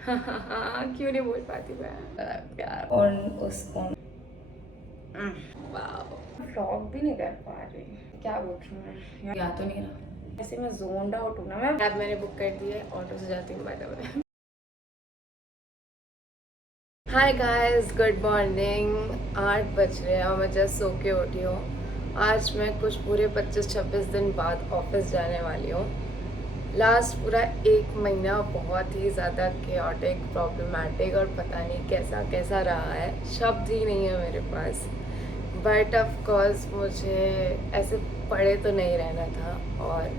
क्यों नहीं बोल पाती मैं प्यार और उसको व्लॉग भी नहीं कर पा रही। क्या बोल रही हूँ मैं, याद तो नहीं रहा। ऐसे मैं जोन्ड आउट हूँ ना। मैं कैब मैंने बुक कर दी है, ऑटो से जाती हूँ by the way. Hi guys, good morning. 8 बज रहे हैं और मैं जस्ट सो के उठी हूँ। आज मैं कुछ पूरे 25-26 दिन बाद ऑफिस जाने वाली हूँ। लास्ट पूरा 1 महीना बहुत ही ज़्यादा केओटिक, प्रॉब्लमैटिक और पता नहीं कैसा कैसा रहा है। शब्द ही नहीं है मेरे पास। बट ऑफ कोर्स मुझे ऐसे पड़े तो नहीं रहना था और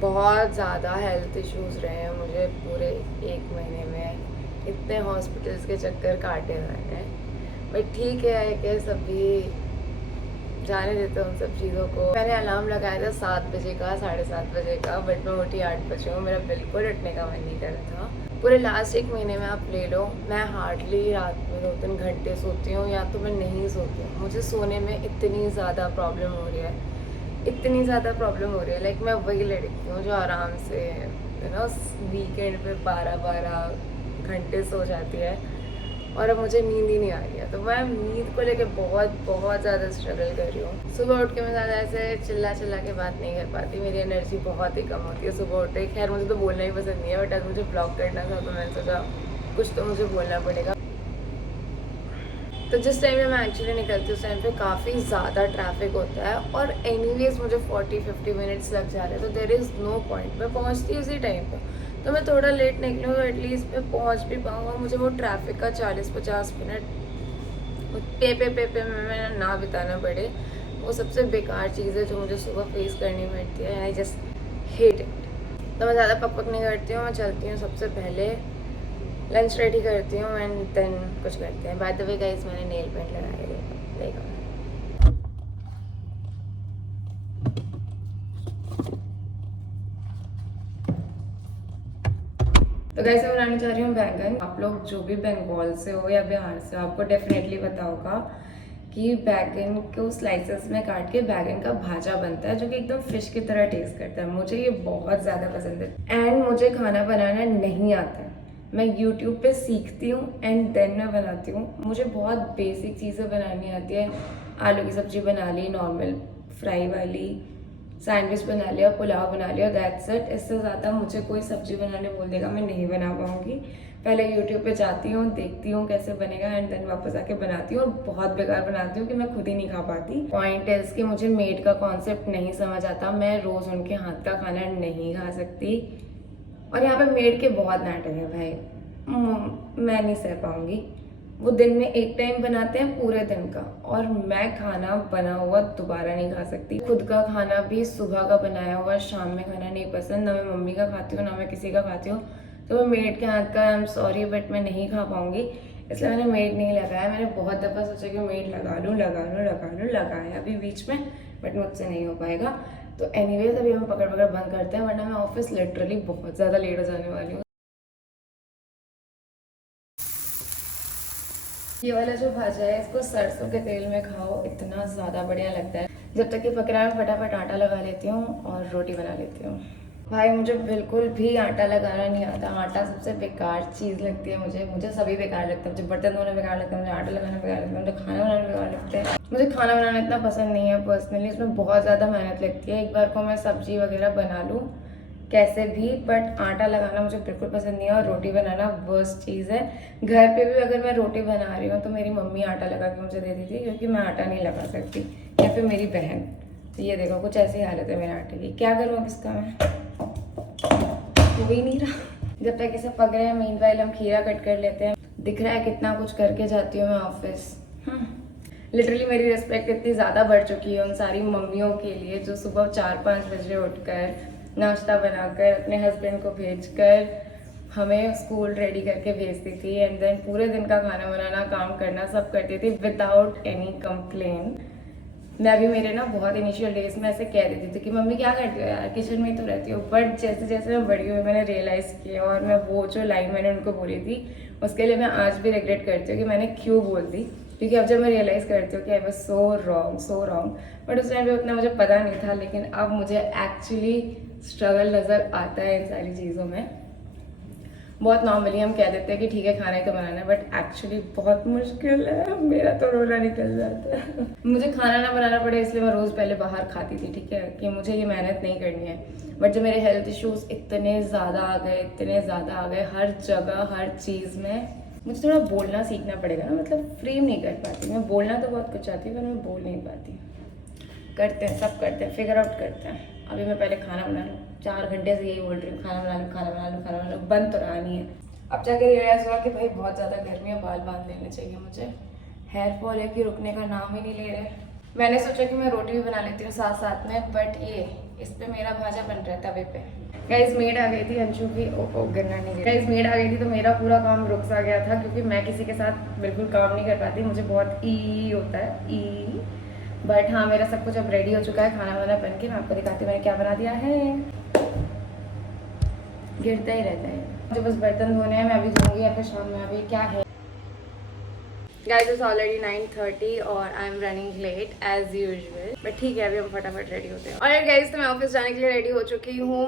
बहुत ज़्यादा हेल्थ इश्यूज़ रहे हैं मुझे पूरे 1 महीने में। इतने हॉस्पिटल्स के चक्कर काटे मैंने। बट ठीक है, आई गेस अभी जाने देते हैं उन सब चीज़ों को। मैंने अलार्म लगाया था 7 बजे का, 7:30 बजे का, बट मैं उठी 8 बजे हूँ। मेरा बिल्कुल उठने का मन नहीं कर रहा था। पूरे लास्ट 1 महीने में आप ले लो, मैं हार्डली रात में 2-3 घंटे सोती हूँ, या तो मैं नहीं सोती हूँ। मुझे सोने में इतनी ज़्यादा प्रॉब्लम हो रही है, इतनी ज़्यादा प्रॉब्लम हो रही है। लाइक मैं वही लड़की हूँ जो आराम से वीकेंड पे 12-12 घंटे सो जाती है और अब मुझे नींद ही नहीं आ रही है। तो मैं नींद को लेके बहुत बहुत ज़्यादा स्ट्रगल कर रही हूँ। सुबह उठ के मैं ज़्यादा ऐसे चिल्ला चिल्ला के बात नहीं कर पाती। मेरी एनर्जी बहुत ही कम होती है सुबह उठ के। खैर मुझे तो बोलना ही पसंद नहीं है, बट आज मुझे ब्लॉग करना था तो मैंने सोचा कुछ तो मुझे बोलना पड़ेगा। तो जिस टाइम पे मैं एक्चुअली निकलती हूँ उस टाइम पे काफ़ी ज़्यादा ट्रैफिक होता है और एनीवेज मुझे 40-50 मिनट्स लग जा रहे हैं। तो देर इज़ नो पॉइंट, मैं पहुँचती उसी टाइम पे। तो मैं थोड़ा लेट निकलूँ तो एटलीस्ट मैं पहुँच भी पाऊँ और मुझे वो ट्रैफिक का 40-50 मिनट पे मैं ना बिताना पड़े। वो सबसे बेकार चीज़ है जो मुझे सुबह फेस करनी पड़ती है। I just hate it. तो मैं ज़्यादा पक नहीं करती हूँ, मैं चलती हूँ सबसे पहले लंच रेडी करती हूँ एंड देन कुछ करते हैं। बाय द वे गाइस, मैंने नेल पेंट लगाया है, देखो। तो गाइस मैं बनाने जा रही हूँ बैंगन। आप लोग जो भी बंगाल से हो या बिहार से हो, आपको डेफिनेटली पता होगा कि बैगन को स्लाइसेस में काट के बैगन का भाजा बनता है जो कि एकदम फिश की तरह टेस्ट करता है। मुझे ये बहुत ज़्यादा पसंद है एंड मुझे खाना बनाना नहीं आता है। मैं यूट्यूब पे सीखती हूँ एंड देन मैं बनाती हूँ। मुझे बहुत बेसिक चीज़ें बनानी आती है। आलू की सब्ज़ी बना ली नॉर्मल फ्राई वाली, सैंडविच बना लिया, पुलाव बना लिया, दैट्स इट। इससे ज़्यादा मुझे कोई सब्ज़ी बनाने बोल देगा मैं नहीं बना पाऊँगी। पहले यूट्यूब पे जाती हूँ, देखती हूँ कैसे बनेगा एंड देन वापस आके बनाती हूँ और बहुत बेकार बनाती हूँ कि मैं खुद ही नहीं खा पाती। पॉइंट है इसकी, मुझे मेड का कॉन्सेप्ट नहीं समझ आता। मैं रोज़ उनके हाथ का खाना नहीं खा सकती और यहाँ पे मेड के बहुत नाटक है भाई। मैं नहीं सह पाऊँगी। वो दिन में एक टाइम बनाते हैं पूरे दिन का, और मैं खाना बना हुआ दोबारा नहीं खा सकती। खुद का खाना भी सुबह का बनाया हुआ शाम में खाना नहीं पसंद। ना मैं मम्मी का खाती हूँ ना मैं किसी का खाती हूँ। तो मैं मेड के हाथ का आई एम सॉरी बट मैं नहीं खा पाऊँगी, इसलिए मैंने मेड नहीं लगाया। मैंने बहुत दफ़ा सोचा कि मेड लगाया अभी बीच में, बट मुझसे नहीं हो पाएगा। तो एनीवेज अभी हम पकड़ पकड़ बंद करते हैं वरना मैं ऑफिस लिटरली बहुत ज़्यादा लेट हो जाने वाली हूँ। ये वाला जो भाजा है इसको सरसों के तेल में खाओ, इतना ज़्यादा बढ़िया लगता है। जब तक ये पक रहा है मैं फटाफट आटा लगा लेती हूँ और रोटी बना लेती हूँ। भाई मुझे बिल्कुल भी आटा लगाना नहीं आता। आटा सबसे बेकार चीज़ लगती है मुझे। मुझे सभी बेकार लगता है। मुझे बर्तन धोना बेकार लगता है, मुझे आटा लगाना बेकार लगता है, मुझे खाना बनाना बेकार लगता है। मुझे खाना बनाना इतना पसंद नहीं है पर्सनली। इसमें बहुत ज़्यादा मेहनत लगती है। एक बार को मैं सब्जी वगैरह बना लूँ कैसे भी, बट आटा लगाना मुझे बिल्कुल पसंद नहीं है और रोटी बनाना वर्स्ट चीज़ है। घर पे भी अगर मैं रोटी बना रही हूँ तो मेरी मम्मी आटा लगा के मुझे दे देती है क्योंकि मैं आटा नहीं लगा सकती, या फिर मेरी बहन। तो ये देखो कुछ ऐसी हालत है मेरे आटे की। क्या करूँ अब इसका मैं, हो ही नहीं रहा। जब तक इसे पक रहे हैं मीनवाइल हम खीरा कट कर लेते हैं। दिख रहा है कितना कुछ करके जाती हूँ मैं ऑफिस। लिटरली मेरी रिस्पेक्ट इतनी ज़्यादा बढ़ चुकी है उन सारी मम्मियों के लिए जो सुबह 4-5 बजे उठकर नाश्ता बनाकर अपने हस्बैंड को भेजकर हमें स्कूल रेडी करके भेजती थी एंड देन पूरे दिन का खाना बनाना, काम करना सब करती थी विदाउट एनी कंप्लेन। मैं भी मेरे ना बहुत इनिशियल डेज में ऐसे कह देती थी कि मम्मी क्या करती हो यार, किचन में ही तो रहती हो। बट जैसे जैसे मैं बड़ी हुई मैंने रियलाइज़ किया और मैं वो जो लाइन मैंने उनको बोली थी उसके लिए मैं आज भी रिग्रेट करती हूँ कि मैंने क्यों बोल दी। क्योंकि अब जब मैं रियलाइज़ करती हूँ कि I was so wrong. But उस टाइम पे उतना मुझे पता नहीं था, लेकिन अब मुझे एक्चुअली स्ट्रगल नज़र आता है इन सारी चीज़ों में। बहुत नॉर्मली हम कह देते हैं कि ठीक है खाना ही तो बनाना है, बट एक्चुअली बहुत मुश्किल है, मेरा तो रोना निकल जाता है। मुझे खाना ना बनाना पड़े इसलिए मैं रोज़ पहले बाहर खाती थी, ठीक है, कि मुझे ये मेहनत नहीं करनी है। बट जब मेरे हेल्थ इश्यूज इतने ज़्यादा आ गए, इतने ज़्यादा आ गए हर जगह हर चीज़ में, मुझे थोड़ा बोलना सीखना पड़ेगा ना, मतलब फ्रेम नहीं कर पाती मैं, बोलना तो बहुत कुछ चाहती हूँ पर मैं बोल नहीं पाती। करते हैं, सब करते हैं, फिगर आउट करते हैं। अभी मैं पहले खाना बना लूँ, 4 घंटे से यही बोल रही हूँ, खाना बना लूँ, खाना बना लूँ, खाना बना लूँ, बंद तो रहा नहीं है। अब जाकर रियलाइज़ हुआ कि भाई बहुत ज़्यादा गर्मी है, बाल बांध लेने चाहिए मुझे। हेयर फॉल है कि रुकने का नाम ही नहीं ले रहे। मैंने सोचा कि मैं रोटी भी बना लेती हूँ साथ साथ में, बट ये इस पे मेरा भाजा बन रहा है तवे पे। गाइस मेड आ गई थी अंशु की, ओ गिरना नहीं, गाइस मेड आ गई थी तो मेरा पूरा काम रुक सा गया था, क्योंकि मैं किसी के साथ बिल्कुल काम नहीं कर पाती, मुझे बहुत ई होता है ई। बट हाँ मेरा सब कुछ अब रेडी हो चुका है, खाना वाना बन के मैं आपको दिखाती हूँ मैंने क्या बना दिया है। गिरता ही रहता है, मुझे बस बर्तन धोने हैं, मैं अभी धोऊंगी या फिर शाम में। अभी क्या है गाइस, इट्स ऑलरेडी 9:30 और I am running late as usual, but ठीक है अभी हम फटाफट रेडी होते हैं। और गाइस तो मैं ऑफिस जाने के लिए रेडी हो चुकी हूँ।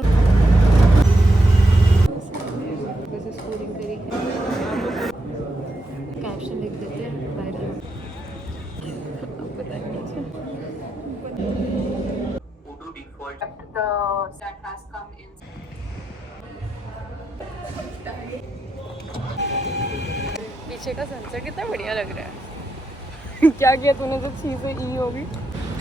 कैप्शन लिख देते हैं पीछे का सनसेट कितना बढ़िया लग रहा है। क्या किया तूने, जो चीज़ें ई होगी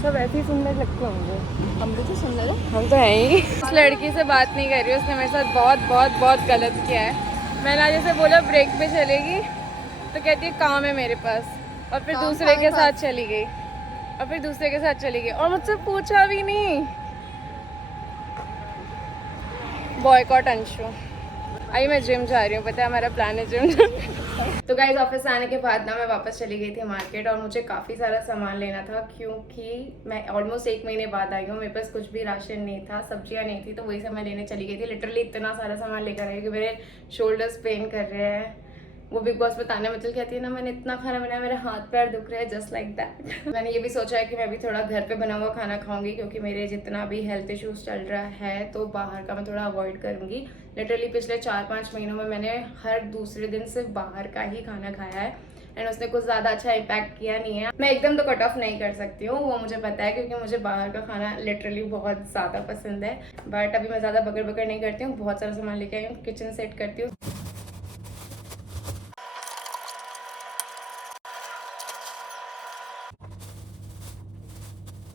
सब ऐसे ही सुंदर लगते होंगे। हम भी तो सुंदर है, हम तो हैं ही। उस लड़की से बात नहीं कर रही हूँ, उसने मेरे साथ बहुत बहुत बहुत गलत किया है। मैंने आज जैसे बोला ब्रेक पे चलेगी तो कहती है काम है मेरे पास, और फिर दूसरे के साथ चली गई, और फिर दूसरे के साथ चली गई और मुझसे पूछा भी नहीं। बॉयकॉट अंशु। अभी मैं जिम जा रही हूँ, पता है हमारा प्लान है जिम। तो गाइस ऑफिस से आने के बाद ना मैं वापस चली गई थी मार्केट, और मुझे काफ़ी सारा सामान लेना था, क्योंकि मैं ऑलमोस्ट 1 महीने बाद आई हूँ, मेरे पास कुछ भी राशन नहीं था, सब्जियाँ नहीं थी, तो वही सब मैं लेने चली गई थी। लिटरली इतना सारा सामान लेकर आई कि मेरे शोल्डर्स पेन कर रहे हैं। वो बिग बॉस में ताने मतलब कहती है ना, मैंने इतना खाना बनाया मेरे हाथ पैर दुख रहे हैं, जस्ट लाइक दैट। मैंने ये भी सोचा है कि मैं भी थोड़ा घर पे बना हुआ खाना खाऊंगी, क्योंकि मेरे जितना भी हेल्थ इश्यूज चल रहा है तो बाहर का मैं थोड़ा अवॉइड करूंगी। लिटरली पिछले 4-5 महीनों में मैंने हर दूसरे दिन सिर्फ बाहर का ही खाना खाया है, एंड उसने कुछ ज़्यादा अच्छा इम्पैक्ट किया नहीं है। मैं एकदम तो कट ऑफ नहीं कर सकती हूँ, वो मुझे पता है, क्योंकि मुझे बाहर का खाना लिटरली बहुत ज़्यादा पसंद है। बट अभी मैं ज़्यादा बकर बकर नहीं करती हूँ, बहुत सारा सामान लेके आई हूँ, किचन सेट करती हूँ।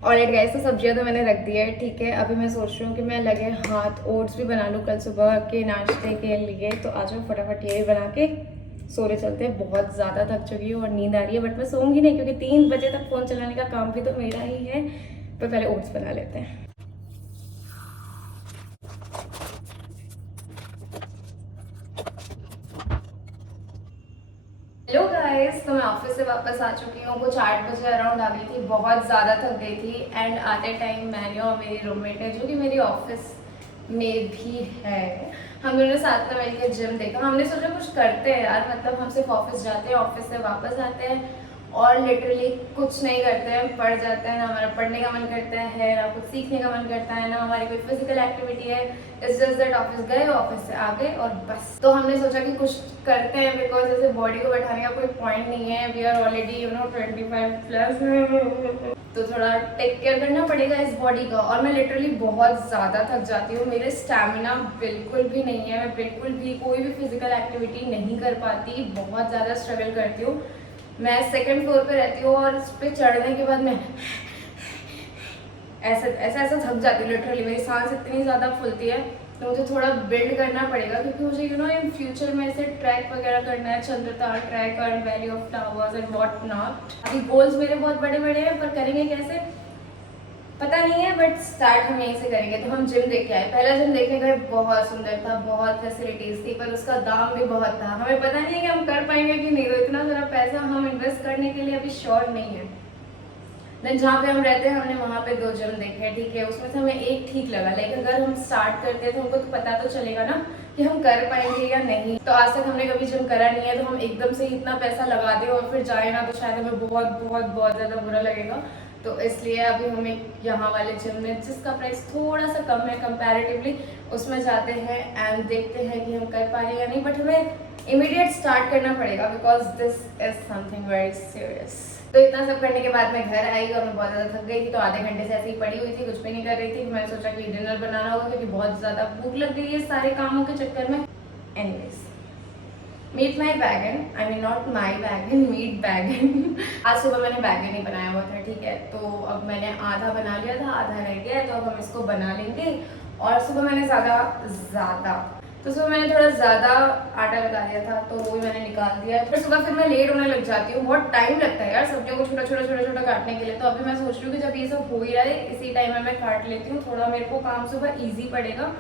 ऑलराइट गाइस, तो सब्जियां तो मैंने रख दी है, ठीक है। अभी मैं सोच रही हूँ कि मैं लगे हाथ ओट्स भी बना लूँ कल सुबह के नाश्ते के लिए। तो आ जाओ फटाफट ये बना के सोने चलते हैं। बहुत ज़्यादा थक चुकी हूँ और नींद आ रही है, बट मैं सोऊंगी नहीं, क्योंकि 3 बजे तक फ़ोन चलाने का काम भी तो मेरा ही है। पर पहले ओट्स बना लेते हैं। हेलो गाइस, तो मैं ऑफिस से वापस आ चुकी हूँ। कुछ 8 बजे अराउंड आ गई थी, बहुत ज़्यादा थक गई थी। एंड आते टाइम मैंने और मेरी रूममेट है, जो कि मेरी ऑफिस में भी है, हम दोनों ने साथ में मिलकर जिम देखा। हमने सोचा कुछ करते हैं यार, मतलब हम सिर्फ ऑफिस जाते हैं, ऑफिस से वापस आते हैं और लिटरली कुछ नहीं करते हैं, पढ़ जाते हैं। ना हमारा पढ़ने का मन करता है, ना कुछ सीखने का मन करता है, ना हमारी कोई फिजिकल एक्टिविटी है। इट्स जस्ट दैट ऑफिस गए, ऑफिस से आ गए और बस। तो हमने सोचा कि कुछ करते हैं, बिकॉज ऐसे बॉडी को बैठाने का कोई पॉइंट नहीं है। We are already 25+। तो थोड़ा टेक केयर करना पड़ेगा इस बॉडी का। और मैं लिटरली बहुत ज़्यादा थक जाती हूँ, मेरे स्टैमिना बिल्कुल भी नहीं है, मैं बिल्कुल भी कोई भी फिजिकल एक्टिविटी नहीं कर पाती, बहुत ज़्यादा स्ट्रगल करती हूँ। मैं 2nd फ्लोर पे रहती हूँ और उस पर चढ़ने के बाद मैं ऐसा थक जाती हूँ। लिटरली मेरी सांस इतनी ज़्यादा फूलती है, तो मुझे थोड़ा बिल्ड करना पड़ेगा, क्योंकि मुझे इन फ्यूचर में ऐसे ट्रैक वगैरह करना है, चंद्रताल ट्रैक और valley of flowers and what not. अभी गोल्स मेरे बहुत बड़े बड़े हैं, पर करेंगे कैसे पता नहीं है, बट स्टार्ट हम यहीं से करेंगे। तो हम जिम देख के आए, पहला जिम देखने गए, बहुत सुंदर था, बहुत फैसिलिटीज थी, पर उसका दाम भी बहुत था। हमें पता नहीं है कि हम कर पाएंगे कि नहीं, तो इतना सारा पैसा हम इन्वेस्ट करने के लिए अभी श्योर नहीं है। देन जहाँ पे हम रहते हैं, हमने वहाँ पे 2 जिम देखे, ठीक है। उसमें से हमें एक ठीक लगा, लेकिन अगर हम स्टार्ट करते हैं तो हमको तो पता तो चलेगा ना कि हम कर पाएंगे या नहीं। तो आज तक हमने कभी जिम करा नहीं है, तो हम एकदम से इतना पैसा लगा दें और फिर जाए ना, तो शायद हमें बहुत बहुत बहुत ज़्यादा बुरा लगेगा। तो इसलिए अभी हम एक यहाँ वाले जिम में, जिसका प्राइस थोड़ा सा कम है कंपैरेटिवली, उसमें जाते हैं एंड देखते हैं कि हम कर पा रहे हैं या नहीं। बट हमें इमीडिएट स्टार्ट करना पड़ेगा because this is something very serious. तो इतना सब करने के बाद मैं घर आई और मैं बहुत ज़्यादा थक गई थी, तो आधे घंटे से ऐसे ही पड़ी हुई थी, कुछ भी नहीं कर रही थी। मैंने सोचा कि डिनर बनाना होगा क्योंकि बहुत ज़्यादा भूख लग गई है सारे कामों के चक्कर में। एनीवेज, मीट माई बैगन, आई मीन नॉट माई बैगन, मीट बैगन। आज सुबह मैंने बैगन ही बनाया हुआ था, ठीक है। तो अब मैंने आधा बना लिया था, आधा रह गया है, तो अब हम इसको बना लेंगे। और सुबह मैंने सुबह मैंने थोड़ा ज़्यादा आटा लगा दिया था, तो वो भी मैंने निकाल दिया। फिर मैं लेट होने लग जाती हूँ, बहुत टाइम लगता है यार सब्जियों को छोटा छोटा काटने के लिए। तो अभी मैं सोच रही हूँ कि जब ये सब हो ही रहा है, इसी टाइम में मैं काट लेती हूँ, थोड़ा मेरे को काम सुबह ईजी पड़ेगा।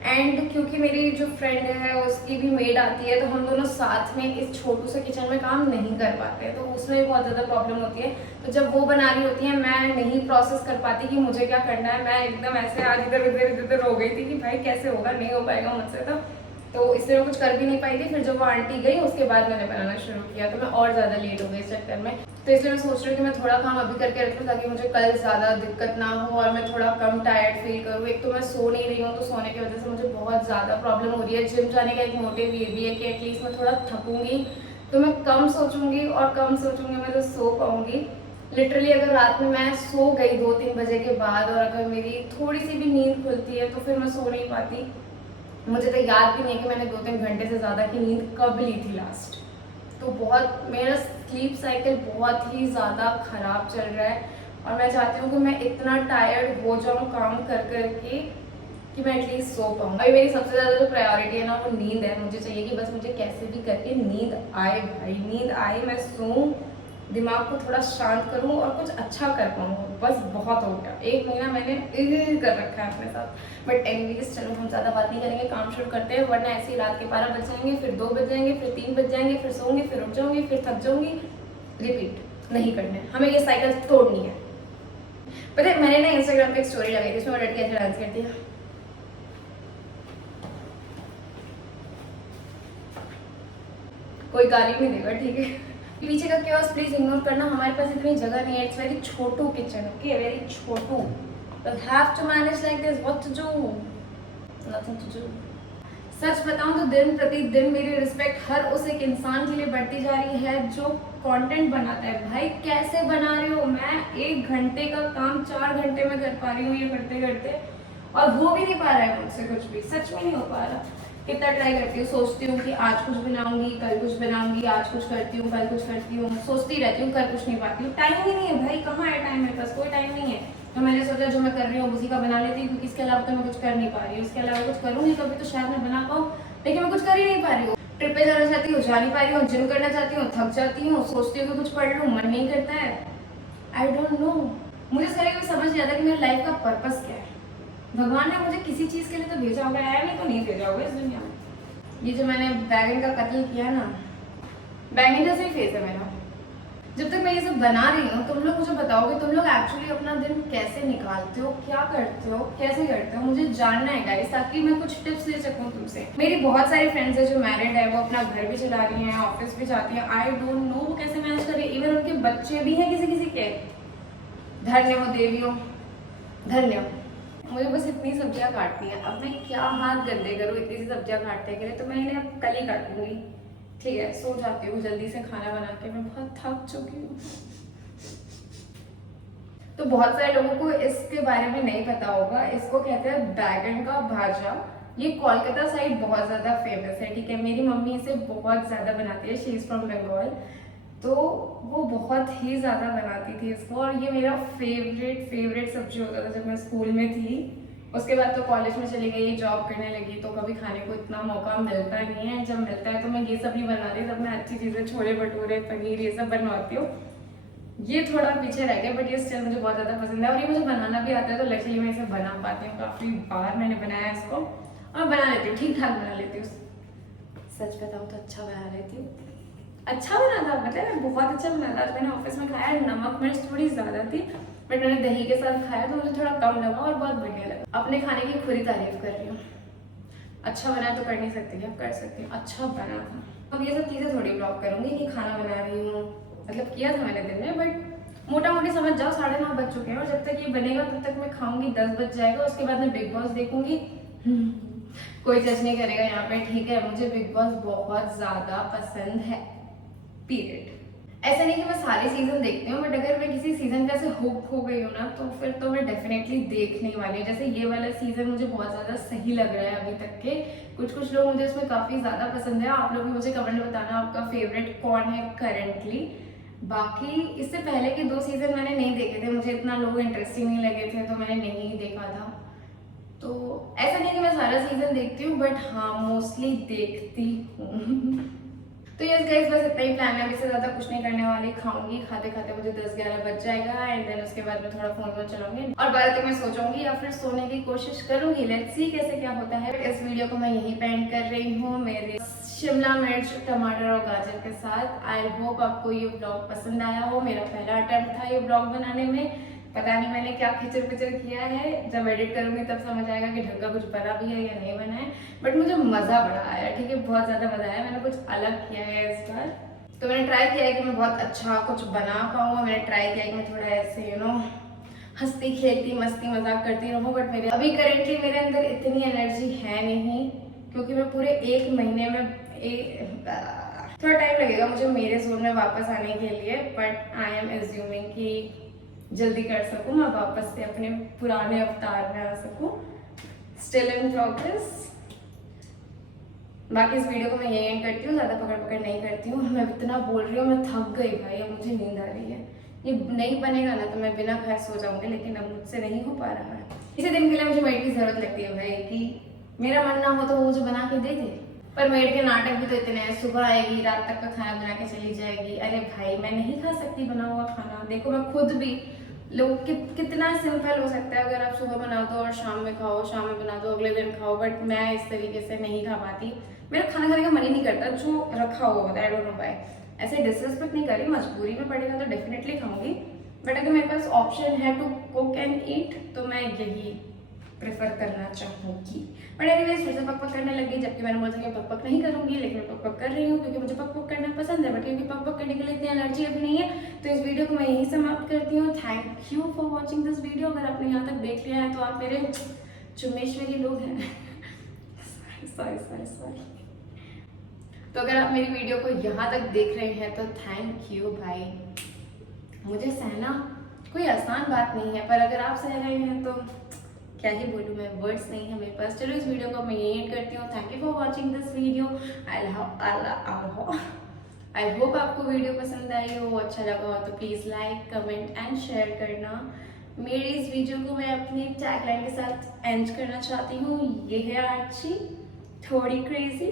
एंड क्योंकि मेरी जो फ्रेंड है उसकी भी मेड आती है, तो हम दोनों साथ में इस छोटू से किचन में काम नहीं कर पाते हैं, तो उसमें भी बहुत ज़्यादा प्रॉब्लम होती है। तो जब वो बना रही होती है, मैं नहीं प्रोसेस कर पाती कि मुझे क्या करना है। मैं एकदम ऐसे आज इधर हो गई थी कि भाई कैसे होगा, नहीं हो पाएगा मुझसे। तो इसलिए मैं कुछ कर भी नहीं पाई थी। फिर जब वो आंटी गई उसके बाद मैंने बनाना शुरू किया, तो मैं और ज़्यादा लेट हो गई इस चक्कर में। तो इसलिए मैं सोच रही हूँ कि मैं थोड़ा काम अभी करके रखूँ ताकि मुझे कल ज़्यादा दिक्कत ना हो और मैं थोड़ा कम टायर्ड फील करूँ। एक तो मैं सो नहीं रही हूँ, तो सोने की वजह से मुझे बहुत ज़्यादा प्रॉब्लम हो रही है। जिम जाने का एक मोटिव ये भी है कि एटलीस्ट मैं थोड़ा थकूँगी, तो मैं कम सोचूंगी, और कम सोचूंगी मैं तो सो पाऊँगी। लिटरली अगर रात में मैं सो गई 2-3 बजे के बाद और अगर मेरी थोड़ी सी भी नींद खुलती है तो फिर मैं सो नहीं पाती। मुझे तो याद भी नहीं है कि मैंने 2-3 घंटे से ज़्यादा की नींद कब ली थी लास्ट। तो बहुत मेरा स्लीप साइकिल बहुत ही ज़्यादा ख़राब चल रहा है, और मैं चाहती हूँ कि मैं इतना टायर्ड हो जाऊँ काम कर के कि मैं एटलीस्ट सो पाऊँ। भाई मेरी सबसे ज़्यादा जो प्रायोरिटी है ना, वो नींद है। मुझे चाहिए कि बस मुझे कैसे भी करके नींद आए, भाई नींद आए, मैं सोऊं, दिमाग को थोड़ा शांत करूं और कुछ अच्छा कर पाऊँ। बस बहुत हो गया, 1 महीना मैंने कर रखा है अपने साथ। बट एनीवेज चलो, हम ज़्यादा बात नहीं करेंगे, काम शुरू करते हैं, वरना ऐसे ही रात के 12 बज जाएंगे, फिर 2 बज जाएंगे, फिर 3 बज जाएंगे, फिर सोऊंगी, फिर उठ जाऊंगी, फिर थक जाऊंगी। रिपीट नहीं करना है हमें, ये साइकिल तोड़नी है। पता है मैंने ना इंस्टाग्राम पे एक स्टोरी लगाई थी, इसमें वो लड़की ऐसे डांस करती है। कोई गाली नहीं देगा, ठीक है। पीछे का chaos प्लीज इग्नोर करना, हमारे पास इतनी जगह नहीं है। It's very Chhotu kitchen, okay, very Chhotu. But have to manage like this, what to do? Nothing to do. सच बताऊं तो दिन प्रतिदिन मेरी रिस्पेक्ट हर उस एक इंसान के लिए बढ़ती जा रही है जो कंटेंट बनाता है। भाई कैसे बना रहे हो? मैं 1 घंटे का काम 4 घंटे में कर पा रही हूँ ये करते करते, और हो भी नहीं पा रहा है मुझसे कुछ भी, सच में नहीं हो पा रहा। कितना ट्राई करती हूँ, सोचती हूँ कि आज कुछ बनाऊंगी, कल कुछ बनाऊंगी, आज कुछ करती हूँ, कल कुछ करती हूँ, सोचती रहती हूँ, कर कुछ नहीं पाती हूँ। टाइम ही नहीं है भाई, कहाँ है टाइम? मेरे पास कोई टाइम नहीं है। तो मैंने सोचा जो मैं कर रही हूँ उसी का बना लेती हूँ, क्योंकि इसके अलावा तो मैं कुछ कर नहीं पा रही हूँ। इसके अलावा कुछ करूँगी कभी तो शायद मैं बना पाऊँ, लेकिन मैं कुछ कर ही नहीं पा रही हूँ। ट्रिप पे जाना चाहती हूँ, जा नहीं पा रही हूँ। जिम करना चाहती हूँ, थक जाती हूँ। सोचती हूँ कि कुछ पढ़ लूँ, मन नहीं करता है। आई डोंट नो, मुझे इसका कभी समझ नहीं आता कि मेरी लाइफ का पर्पस क्या है। भगवान ने मुझे किसी चीज़ के लिए तो भेजा होगा, है नहीं तो नहीं भेजा होगा इस दुनिया में। ये जो मैंने बैगन का कत्ल किया ना, बैगन जैसे ही फेस है मेरा। जब तक मैं ये सब बना रही हूँ, तुम लोग मुझे बताओगे तुम लोग एक्चुअली अपना दिन कैसे निकालते हो, क्या करते हो, कैसे करते हो? मुझे जानना है गाइस, ताकि मैं कुछ टिप्स ले सकूँ तुमसे। मेरी बहुत सारी फ्रेंड्स है जो मैरिड है, वो अपना घर भी चला रही हैं, ऑफिस भी जाती हैं। आई डोंट नो वो कैसे मैनेज कर रही है। इवन उनके बच्चे भी हैं किसी किसी के। धन्य हो देवियों, धन्य। मुझे बस इतनी सब्जियां काटनी है। अब मैं क्या हाथ गंदे करूँ इतनी सी सब्जियां काटने के लिए, तो मैं इन्हें अब कल ही काटूंगी, ठीक है। सो जाती हूँ जल्दी से खाना बना के, मैं बहुत थक चुकी हूँ। तो बहुत सारे लोगों को इसके बारे में नहीं पता होगा, इसको कहते हैं बैगन का भाजा। ये कोलकाता साइड बहुत ज़्यादा फेमस है, ठीक है। मेरी मम्मी इसे बहुत ज़्यादा बनाती है, शी इज़ फ्रॉम बंगाल, तो वो बहुत ही ज़्यादा बनाती थी इसको। और ये मेरा फेवरेट सब्जी होता था जब मैं स्कूल में थी। उसके बाद तो कॉलेज में चली गई, जॉब करने लगी, तो कभी खाने को इतना मौका मिलता नहीं है। जब मिलता है तो मैं ये सब नहीं बनाती, तब मैं अच्छी चीज़ें, छोले भटूरे, पनीर, ये सब बनवाती हूँ। ये थोड़ा पीछे रह गया, बट ये स्टिल मुझे बहुत ज़्यादा पसंद है, और ये मुझे बनाना भी आता है। तो लकीली मैं इसे बना पाती हूँ, काफ़ी बार मैंने बनाया इसको, और बना लेती हूँ, ठीक ठाक बना लेती हूँ। सच बताऊँ तो अच्छा बना लेती हूँ, अच्छा बना था, पता है बहुत अच्छा बना था। आज मैंने ऑफिस में खाया, नमक मिर्च थोड़ी ज़्यादा थी, बट मैंने दही के साथ खाया तो मुझे थोड़ा कम लगा और बहुत बढ़िया लगा। अपने खाने की खुद ही तारीफ कर रही हूँ। अच्छा बना तो कर नहीं सकती, अब कर सकती हूँ, अच्छा बना था। अब ये सब चीज़ें थोड़ी ब्लॉग करूँगी कि खाना बना रही हूँ, मतलब किया था मैंने दिन में, बट मोटा मोटी समझ जाओ 9:30 बज चुके हैं और जब तक ये बनेगा तब तक मैं खाऊंगी, 10 बज जाएगा। उसके बाद मैं बिग बॉस देखूंगी। कोई जज नहीं करेगा यहाँ पे, ठीक है। मुझे बिग बॉस बहुत ज्यादा पसंद है, पीरियड। ऐसा नहीं कि मैं सारे सीजन देखती हूँ, बट अगर मैं किसी सीजन पे ऐसे हुक हो गई हूँ ना तो फिर तो मैं डेफिनेटली देखने वाली हूँ। जैसे ये वाला सीजन मुझे बहुत ज्यादा सही लग रहा है अभी तक के। कुछ कुछ लोग मुझे इसमें काफी ज्यादा पसंद है। आप लोग भी मुझे कमेंट में बताना आपका फेवरेट कौन है करंटली। बाकी इससे पहले के 2 सीजन मैंने नहीं देखे थे, मुझे इतना लोग इंटरेस्टिंग नहीं लगे थे तो मैंने नहीं देखा था। तो ऐसा नहीं कि मैं सारा सीजन देखती हूँ, बट हाँ मोस्टली देखती हूँ। तो यस गाइस, बस इतना ही प्लान है। अभी से ज़्यादा कुछ नहीं करने वाली, खाऊंगी, खाते खाते मुझे 10-11 बज जाएगा एंड देन उसके बाद मैं थोड़ा फोन चलाऊंगी और 12 तक मैं सो जाऊंगी या फिर सोने की कोशिश करूंगी। लेट्स सी कैसे क्या होता है। इस वीडियो को मैं यहीं पे एंड कर रही हूँ मेरे शिमला मिर्च, टमाटर और गाजर के साथ। आई होप आपको ये ब्लॉग पसंद आया हो। मेरा पहला अटेम्प्ट था ये ब्लॉग बनाने में। पता नहीं मैंने क्या खिचड़ पिचड़ किया है, जब एडिट करूंगी तब समझ आएगा कि ढंग का कुछ बना भी है या नहीं बना है। बट मुझे मजा बड़ा आया, ठीक है, बहुत ज्यादा मजा आया। मैंने कुछ अलग किया है इस बार, तो मैंने ट्राई किया है कि मैं बहुत अच्छा कुछ बना पाऊँ। मैंने ट्राई किया है कि मैं थोड़ा ऐसे हंसती खेलती मस्ती मजाक करती रहूँ। बट मेरे अभी करेंटली मेरे अंदर इतनी एनर्जी है नहीं, क्योंकि मैं पूरे 1 महीने में थोड़ा टाइम लगेगा मुझे मेरे जोन में वापस आने के लिए। बट आई एम एज्यूमिंग कि जल्दी कर सकूँ, मैं वापस से अपने पुराने अवतार में आ सकूँ। Still in progress. बाकी इस वीडियो को मैं यही एंड करती हूँ, ज़्यादा पकड़ पकड़ नहीं करती हूँ। मैं इतना बोल रही हूँ, मैं थक गई भाई, अब मुझे नींद आ रही है। ये नहीं बनेगा ना तो मैं बिना खाए सो जाऊंगी, लेकिन अब मुझसे नहीं हो पा रहा है। इसी दिन के लिए मुझे मेड की जरूरत लगती है भाई, कि मेरा मन ना हो तो वो मुझे बना के दे दे। पर मेड के नाटक भी तो इतने हैं, सुबह आएगी, रात तक का खाना बना के चली जाएगी। अरे भाई मैं नहीं खा सकती बना हुआ खाना। देखो मैं खुद भी, लोग कितना सिंपल हो सकता है अगर आप सुबह बना दो और शाम में खाओ, शाम में बना दो अगले दिन खाओ। बट मैं इस तरीके से नहीं खा पाती, मेरा खाना खाने का मन ही नहीं करता जो रखा हुआ होता है। I don't know why. ऐसे डिसरिस्पेक्ट नहीं करी, मजबूरी में पड़ेगा तो डेफिनेटली खाऊंगी। बट अगर मेरे पास ऑप्शन है टू कुक एंड ईट तो मैं यही प्रेफर करना चाहूँगी। बट एनीवेज फिर से पक पक करने लगी, जबकि मैंने बोला था कि पक पक नहीं करूँगी, लेकिन मैं पक पक कर रही हूँ क्योंकि मुझे पक पक करना पसंद है। बट क्योंकि पक पक करने के लिए इतनी एनर्जी अभी नहीं है, तो इस वीडियो को मैं यहीं समाप्त करती हूँ। Thank you for watching this video. अगर आपने यहाँ तक देख लिया है तो आप मेरे चुमेश्वरी लोग हैं। सॉरी। तो अगर आप मेरी वीडियो को यहाँ तक देख रहे हैं तो थैंक यू भाई। मुझे सहना कोई आसान बात नहीं है, पर अगर आप सह रहे हैं तो क्या ही बोलूँ मैं, वर्ड्स नहीं है मेरे पास। चलो इस वीडियो को मैं यही एंड करती हूँ। Thank you for watching this video. I hope आपको वीडियो पसंद आई हो, अच्छा लगा हो तो please like comment and share करना। मेरी इस वीडियो को मैं अपनी टैगलाइन के साथ एंड करना चाहती हूँ, ये है आर्ची थोड़ी क्रेजी।